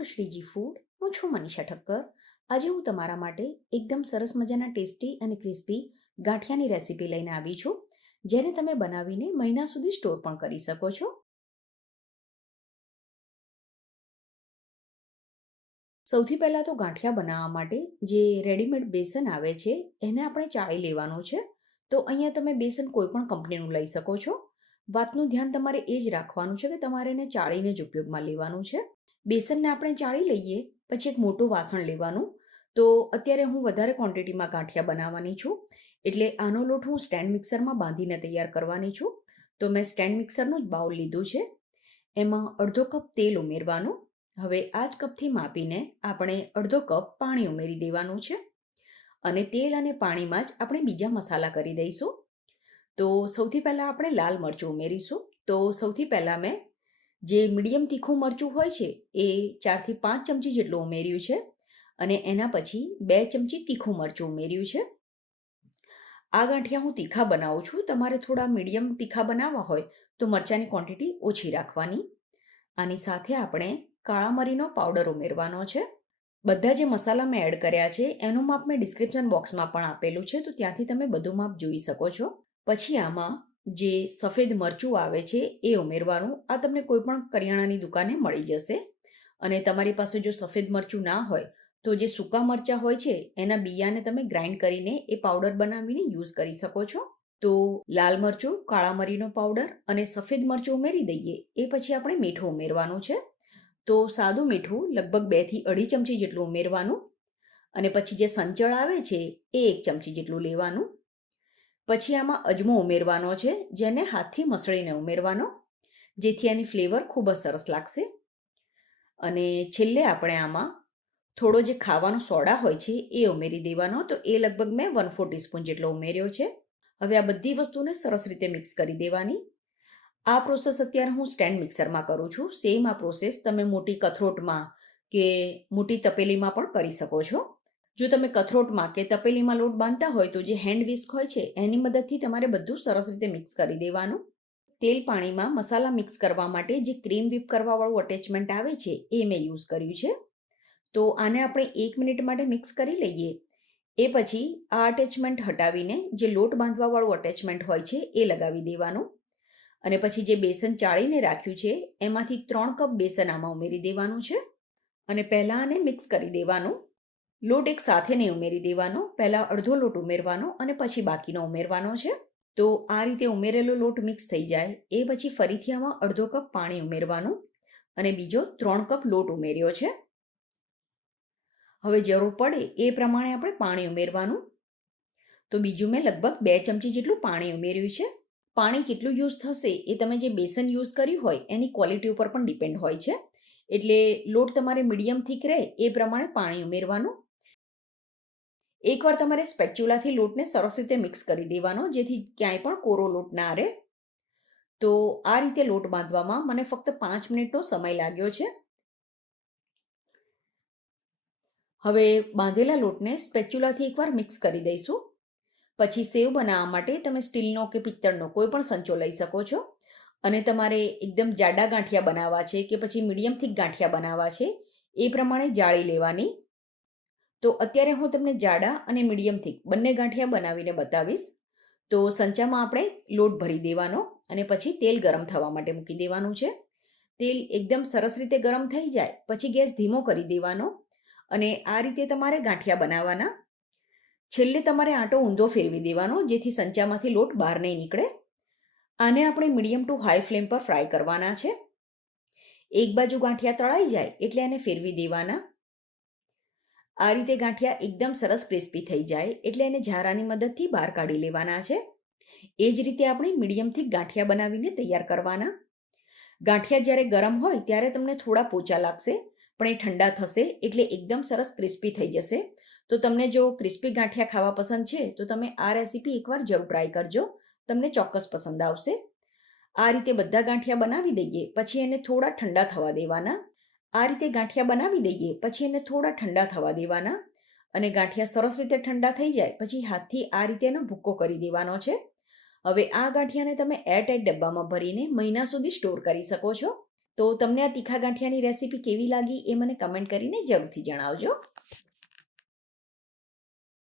Two Shriji food. હું છું મનીષા ઠક્કર. આજે હું તમારા માટે એકદમ સરસ મજાના ટેસ્ટી અને ક્રિસ્પી ગાંઠિયાની રેસીપી લઈને આવી છું, જેને તમે બનાવીને મહિના સુધી સ્ટોર પણ કરી શકો છો. સૌથી પહેલાં તો ગાંઠિયા બનાવવા માટે જે રેડીમેડ બેસન આવે છે એને આપણે ચાળી લેવાનું છે. તો અહીંયા તમે બેસન કોઈ પણ કંપનીનું લઈ શકો છો. વાતનું ધ્યાન તમારે એ જ રાખવાનું છે કે તમારે એને ચાળીને જ ઉપયોગમાં લેવાનું છે. બેસનને આપણે ચાળી લઈએ પછી એક મોટું વાસણ લેવાનું. તો અત્યારે હું વધારે ક્વોન્ટિટીમાં ગાંઠિયા બનાવવાની છું, એટલે આનો લોટ હું સ્ટેન્ડ મિક્સરમાં બાંધીને તૈયાર કરવાની છું. તો મેં સ્ટેન્ડ મિક્સરનું જ બાઉલ લીધું છે. એમાં અડધો કપ તેલ ઉમેરવાનું. હવે આ જ કપથી માપીને આપણે અડધો કપ પાણી ઉમેરી દેવાનું છે અને તેલ અને પાણીમાં જ આપણે બીજા મસાલા કરી દઈશું. તો સૌથી પહેલાં આપણે લાલ મરચું ઉમેરીશું. તો સૌથી પહેલાં મેં જે મીડિયમ તીખું મરચું હોય છે એ 4થી 5 ચમચી જેટલું ઉમેર્યું છે અને એના પછી 2 ચમચી તીખું મરચું ઉમેર્યું છે. આ ગાંઠિયા હું તીખા બનાવું છું. તમારે થોડા મીડિયમ તીખા બનાવવા હોય તો મરચાંની ક્વોન્ટિટી ઓછી રાખવાની. આની સાથે આપણે કાળા મરીનો પાવડર ઉમેરવાનો છે. બધા જે મસાલા મેં એડ કર્યા છે એનું માપ મેં ડિસ્ક્રિપ્શન બોક્સમાં પણ આપેલું છે, તો ત્યાંથી તમે બધું માપ જોઈ શકો છો. પછી આમાં જે સફેદ મરચું આવે છે એ ઉમેરવાનું. આ તમને કોઈ પણ કરિયાણાની દુકાને મળી જશે. અને તમારી પાસે જો સફેદ મરચું ના હોય તો જે સૂકા મરચાં હોય છે એના બિયાને તમે ગ્રાઇન્ડ કરીને એ પાવડર બનાવીને યુઝ કરી શકો છો. તો લાલ મરચું, કાળા મરીનો પાવડર અને સફેદ મરચું ઉમેરી દઈએ. એ પછી આપણે મીઠું ઉમેરવાનું છે. તો સાદું મીઠું લગભગ 2 થી 2.5 ચમચી જેટલું ઉમેરવાનું અને પછી જે સંચળ આવે છે એ 1 ચમચી જેટલું લેવાનું. પછી આમાં અજમો ઉમેરવાનો છે, જેને હાથથી મસળીને ઉમેરવાનો, જેથી એની ફ્લેવર ખૂબ જ સરસ લાગશે. અને છેલ્લે આપણે આમાં થોડો જે ખાવાનો સોડા હોય છે એ ઉમેરી દેવાનો. તો એ લગભગ મેં 1/4 ટીસ્પૂન જેટલો ઉમેર્યો છે. હવે આ બધી વસ્તુને સરસ રીતે મિક્સ કરી દેવાની. આ પ્રોસેસ અત્યારે હું સ્ટેન્ડ મિક્સરમાં કરું છું. સેમ આ પ્રોસેસ તમે મોટી કથરોટમાં કે મોટી તપેલીમાં પણ કરી શકો છો. જો તમે કથરોટમાં કે તપેલીમાં લોટ બાંધતા હોય તો જે હેન્ડ વિસ્ક હોય છે એની મદદથી તમારે બધું સરસ રીતે મિક્સ કરી દેવાનું. તેલ પાણીમાં મસાલા મિક્સ કરવા માટે જે ક્રીમ whip કરવાવાળું અટેચમેન્ટ આવે છે એ મેં યુઝ કર્યું છે. તો આને આપણે 1 મિનિટ માટે મિક્સ કરી લઈએ. એ પછી આ અટેચમેન્ટ હટાવીને જે લોટ બાંધવાવાળું અટેચમેન્ટ હોય છે એ લગાવી દેવાનું. અને પછી જે બેસન ચાળીને રાખ્યું છે એમાંથી 3 કપ બેસન આમાં ઉમેરી દેવાનું છે અને પહેલાં આને મિક્સ કરી દેવાનું. લોટ એક સાથે નહીં ઉમેરી દેવાનો. પહેલાં અડધો લોટ ઉમેરવાનો અને પછી બાકીનો ઉમેરવાનો છે. તો આ રીતે ઉમેરેલો લોટ મિક્સ થઈ જાય એ પછી ફરીથી આમાં અડધો કપ પાણી ઉમેરવાનું અને બીજો 3 કપ લોટ ઉમેર્યો છે. હવે જરૂર પડે એ પ્રમાણે આપણે પાણી ઉમેરવાનું. તો બીજું મેં લગભગ 2 ચમચી જેટલું પાણી ઉમેર્યું છે. પાણી કેટલું યુઝ થશે એ તમે જે બેસન યુઝ કર્યું હોય એની ક્વોલિટી ઉપર પણ ડિપેન્ડ હોય છે. એટલે લોટ તમારે મીડિયમ થીક રહે એ પ્રમાણે પાણી ઉમેરવાનું. એકવાર તમારે સ્પેચ્યુલાથી લોટને સરસ રીતે મિક્સ કરી દેવાનો, જેથી ક્યાંય પણ કોરો લોટ ના રહે. તો આ રીતે લોટ બાંધવામાં મને ફક્ત 5 મિનિટનો સમય લાગ્યો છે. હવે બાંધેલા લોટને સ્પેચ્યુલાથી એકવાર મિક્સ કરી દઈશું. પછી સેવ બનાવવા માટે તમે સ્ટીલનો કે પિત્તળનો કોઈ પણ સંચો લઈ શકો છો. અને તમારે એકદમ જાડા ગાંઠિયા બનાવવા છે કે પછી મીડિયમ થીક ગાંઠિયા બનાવવા છે એ પ્રમાણે જાળી લેવાની. તો અત્યારે હું તમને જાડા અને મીડિયમ થીક બંને ગાંઠિયા બનાવીને બતાવીશ. તો સંચામાં આપણે લોટ ભરી દેવાનો અને પછી તેલ ગરમ થવા માટે મૂકી દેવાનું છે. તેલ એકદમ સરસ રીતે ગરમ થઈ જાય પછી ગેસ ધીમો કરી દેવાનો અને આ રીતે તમારે ગાંઠિયા બનાવવાના. છેલ્લે તમારે આંટો ઊંધો ફેરવી દેવાનો, જેથી સંચામાંથી લોટ બહાર નહીં નીકળે. આને આપણે મીડિયમ ટુ હાઈ ફ્લેમ પર ફ્રાય કરવાના છે. એક બાજુ ગાંઠિયા તળાઈ જાય એટલે એને ફેરવી દેવાના. આ રીતે ગાંઠિયા એકદમ સરસ ક્રિસ્પી થઈ જાય એટલે એને ઝારાની મદદથી બહાર કાઢી લેવાના છે. એ જ રીતે આપણે મીડિયમથી ગાંઠિયા બનાવીને તૈયાર કરવાના. ગાંઠિયા જ્યારે ગરમ હોય ત્યારે તમને થોડા પોચા લાગશે, પણ એ ઠંડા થશે એટલે એકદમ સરસ ક્રિસ્પી થઈ જશે. તો તમને જો ક્રિસ્પી ગાંઠિયા ખાવા પસંદ છે તો તમે આ રેસીપી એકવાર જરૂર ટ્રાય કરજો. તમને ચોક્કસ પસંદ આવશે. આ રીતે બધા ગાંઠિયા બનાવી દઈએ પછી એને થોડા ઠંડા થવા દેવાના. અને ગાંઠિયા સરસ રીતે ઠંડા થઈ જાય પછી હાથથી આ રીતે એનો ભૂક્કો કરી દેવાનો છે. હવે આ ગાંઠિયાને તમે એરટાઇટ ડબ્બામાં ભરીને મહિના સુધી સ્ટોર કરી શકો છો. તો તમને આ તીખા ગાંઠિયાની રેસીપી કેવી લાગી એ મને કમેન્ટ કરીને જરૂરથી જણાવજો.